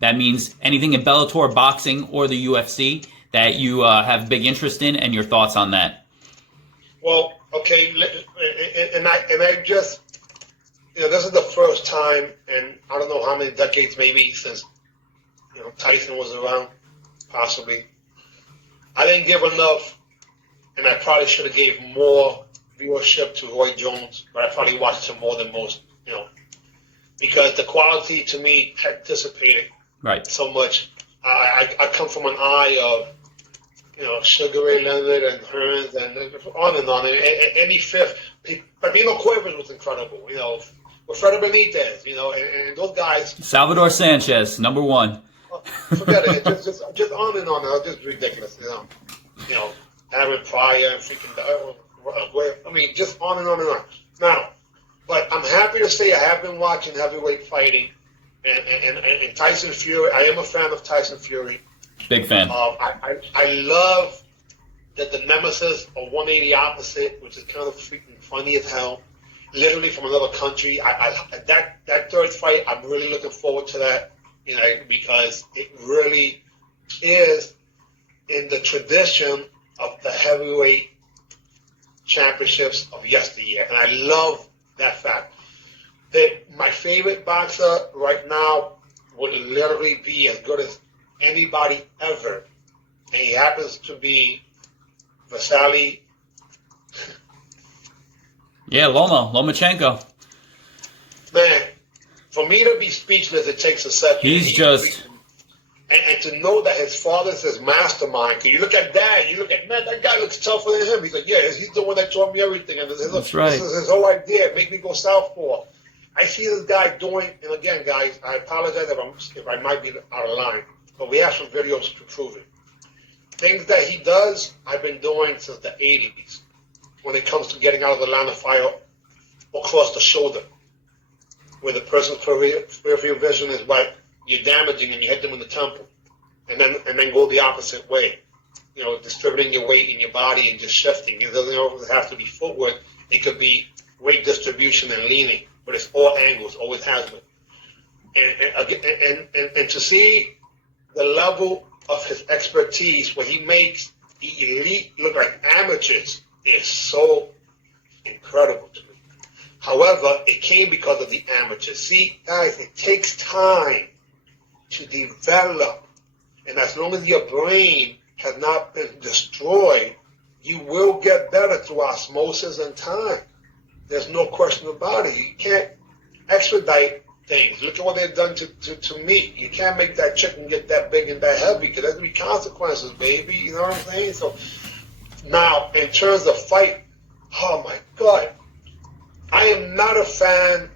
That means anything in Bellator, boxing, or the UFC that you have big interest in, and your thoughts on that. Well, okay, and I just, this is the first time, and I don't know how many decades, maybe since Tyson was around, possibly. I didn't give enough, and I probably should have gave more viewership to Roy Jones, but I probably watched him more than most, because the quality to me had dissipated so much. I come from an eye of, Sugar Ray Leonard and Hearns and on and on. And any fifth, Pepino Cuevas was incredible, Wilfredo Benitez, and those guys. Salvador Sanchez, number one. Forget it. Just on and on. It's just ridiculous, Aaron Pryor and freaking, just on and on and on. Now, but I'm happy to say I have been watching heavyweight fighting, and Tyson Fury. I am a fan of Tyson Fury. Big fan. I love that the nemesis of 180 opposite, which is kind of freaking funny as hell, literally from another country. That third fight, I'm really looking forward to that, because it really is in the tradition of the heavyweight championships of yesteryear, and I love that fact. That my favorite boxer right now would literally be as good as anybody ever, and he happens to be Vasily. Yeah, Lomachenko. Man, for me to be speechless, it takes a second. He's just... And to know that his father's his mastermind. Because you look at Dad, you look at, man, that guy looks tougher than him. He's like, yeah, he's the one that taught me everything. And That's right. This is his whole idea. Make me go southpaw. I see this guy doing, and again, guys, I apologize if I might be out of line, but we have some videos to prove it. Things that he does, I've been doing since the 80s when it comes to getting out of the line of fire across the shoulder, where the person's peripheral vision is what you're damaging and you hit them in the temple, and then go the opposite way, distributing your weight in your body and just shifting. It doesn't always have to be footwork. It could be weight distribution and leaning, but it's all angles, always has been. And to see the level of his expertise, where he makes the elite look like amateurs, is so incredible to me. However, it came because of the amateurs. See, guys, it takes time to develop, and as long as your brain has not been destroyed, you will get better through osmosis and time. There's no question about it. You can't expedite things. Look at what they've done to meat. You can't make that chicken get that big and that heavy, because there's going to be consequences, baby. You know what I'm saying? So now, in terms of fight, oh my God, I am not a fan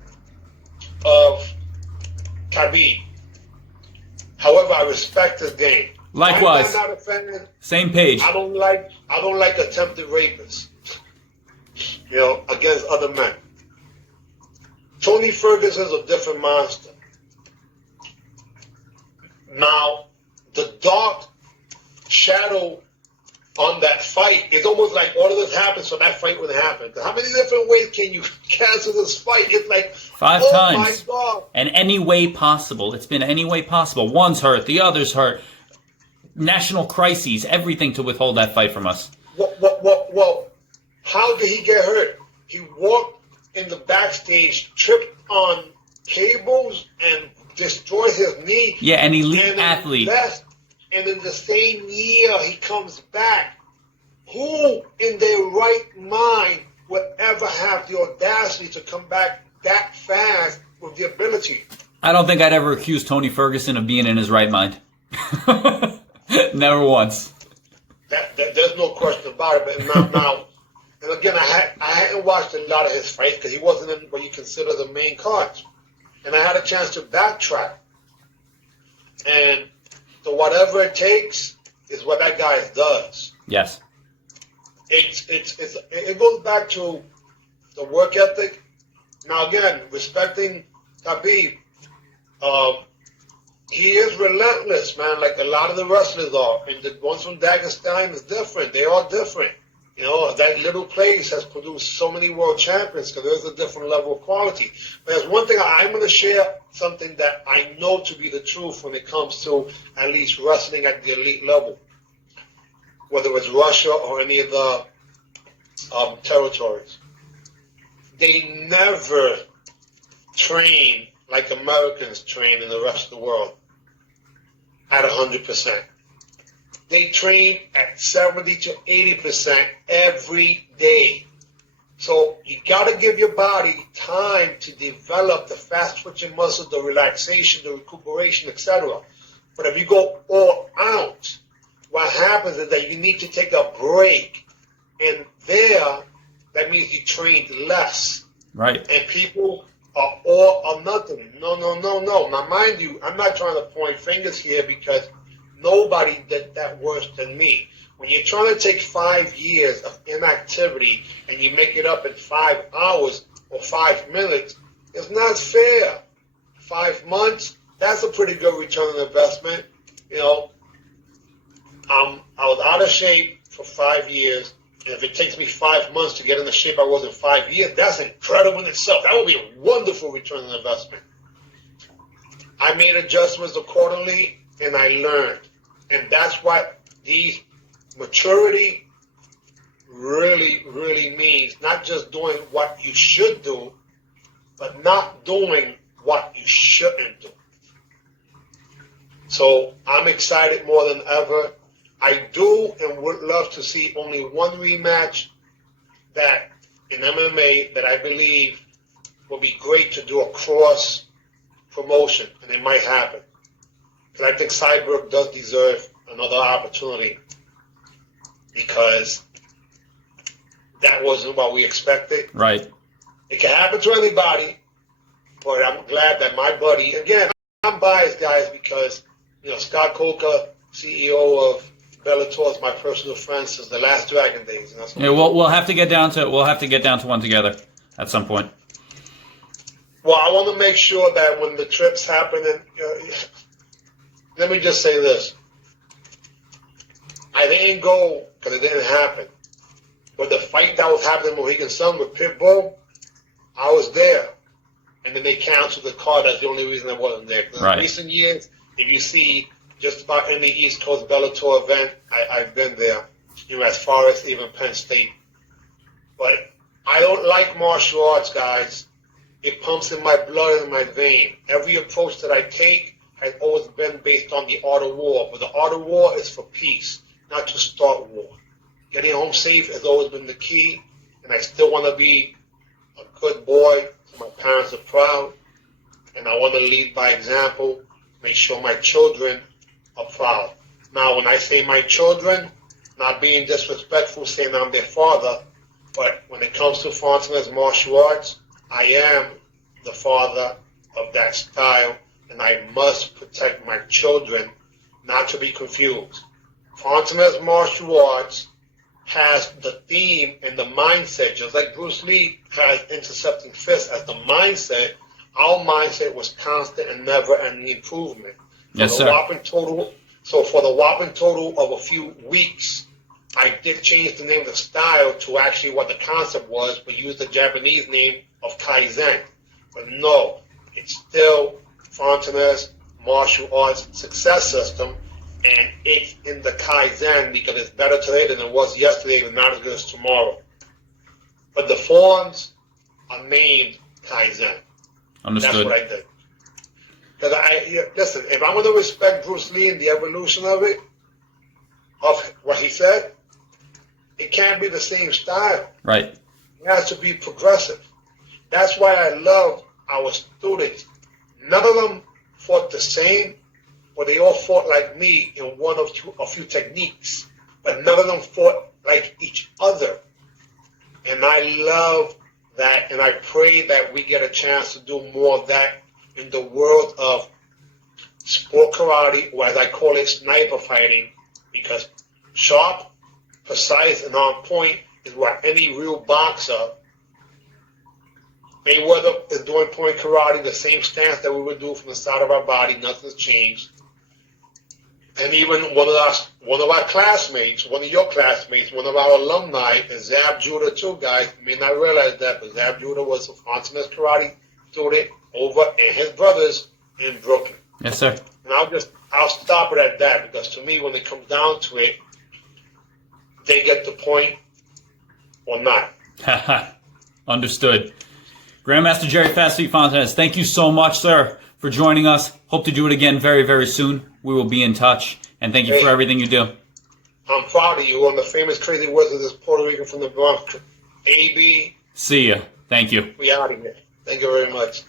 of Khabib. However, I respect his game. Likewise. I'm not a fan. Same page. I don't like attempted rapists, against other men. Tony Ferguson's a different monster. Now, the dark shadow on that fight is almost like all of this happened so that fight would happen. How many different ways can you cancel this fight? It's like 5 times. My God. And any way possible. It's been any way possible. One's hurt, the other's hurt. National crises, everything to withhold that fight from us. Well, how did he get hurt? He walked in the backstage, tripped on cables, and destroyed his knee. Yeah, an elite athlete. And in the same year, he comes back. Who in their right mind would ever have the audacity to come back that fast with the ability? I don't think I'd ever accuse Tony Ferguson of being in his right mind. Never once. There's no question about it. But now, and again, I hadn't watched a lot of his fights because he wasn't in what you consider the main cards. And I had a chance to backtrack. And so whatever it takes is what that guy does. Yes. It goes back to the work ethic. Now again, respecting Khabib, he is relentless, man, like a lot of the wrestlers are. And the ones from Dagestan is different. They're all different. You know, that little place has produced so many world champions because there's a different level of quality. But there's one thing I'm going to share, something that I know to be the truth when it comes to at least wrestling at the elite level, whether it's Russia or any of the territories. They never train like Americans train in the rest of the world at 100%. They train at 70 to 80% every day. So you got to give your body time to develop the fast twitching muscles, the relaxation, the recuperation, etc. But if you go all out, what happens is that you need to take a break. And there, that means you trained less. Right. And people are all or nothing. No. Now, mind you, I'm not trying to point fingers here because nobody did that worse than me. When you're trying to take 5 years of inactivity and you make it up in 5 hours or 5 minutes, it's not fair. 5 months, that's a pretty good return on investment. You know, I was out of shape for 5 years, and if it takes me 5 months to get in the shape I was in 5 years, that's incredible in itself. That would be a wonderful return on investment. I made adjustments accordingly, and I learned. And that's what these maturity really, really means. Not just doing what you should do, but not doing what you shouldn't do. So I'm excited more than ever. I do and would love to see only one rematch that in MMA that I believe will be great to do a cross promotion, and it might happen. Because I think Cyborg does deserve another opportunity because that wasn't what we expected. Right. It can happen to anybody, but I'm glad that my buddy, again, I'm biased, guys, because, you know, Scott Coker, CEO of Bellator, is my personal friend since the last Dragon days. And that's Yeah, we'll have to get down to one together at some point. Well, I want to make sure that when the trips happen, and let me just say this. I didn't go because it didn't happen. But the fight that was happening in Mohegan Sun with Pitbull, I was there. And then they canceled the card. That's the only reason I wasn't there. Right. In recent years, if you see just about any East Coast Bellator event, I've been there, you know, as far as even Penn State. But I don't like martial arts, guys. It pumps in my blood and my vein. Every approach that I take has always been based on the art of war. But the art of war is for peace, not to start war. Getting home safe has always been the key, and I still want to be a good boy so my parents are proud, and I want to lead by example, make sure my children are proud. Now, when I say my children, not being disrespectful, saying I'm their father, but when it comes to Fontanez martial arts, I am the father of that style, and I must protect my children, not to be confused. Fontanez martial arts has the theme and the mindset, just like Bruce Lee has intercepting fists as the mindset. Our mindset was constant and never-ending improvement. Yes, sir. So for the whopping total of a few weeks, I did change the name of the style to actually what the concept was, but use the Japanese name of Kaizen. But no, it's still Fontanez Martial Arts Success System, and it's in the Kaizen because it's better today than it was yesterday and not as good as tomorrow. But the forms are named Kaizen. Understood. That's what I did. Because listen, if I'm going to respect Bruce Lee and the evolution of it, of what he said, it can't be the same style. Right. It has to be progressive. That's why I love our students. None of them fought the same, but they all fought like me in one of a few techniques. But none of them fought like each other. And I love that, and I pray that we get a chance to do more of that in the world of sport karate, or as I call it, sniper fighting, because sharp, precise, and on point is what any real boxer. Mayweather is doing point karate, the same stance that we would do from the side of our body. Nothing's changed. And even one of our classmates, one of your classmates, one of our alumni, is Zab Judah too, guys. You may not realize that, but Zab Judah was a Fontanez karate student over and his brothers in Brooklyn. Yes, sir. And I'll stop it at that, because to me, when it comes down to it, they get the point or not. Understood. Grandmaster Jerry Fast Feet Fontanez, thank you so much, sir, for joining us. Hope to do it again very, very soon. We will be in touch. And thank you for everything you do. I'm proud of you. On the famous Crazy Wizard is Puerto Rican from the Bronx. AB. See ya. Thank you. We out of here. Thank you very much.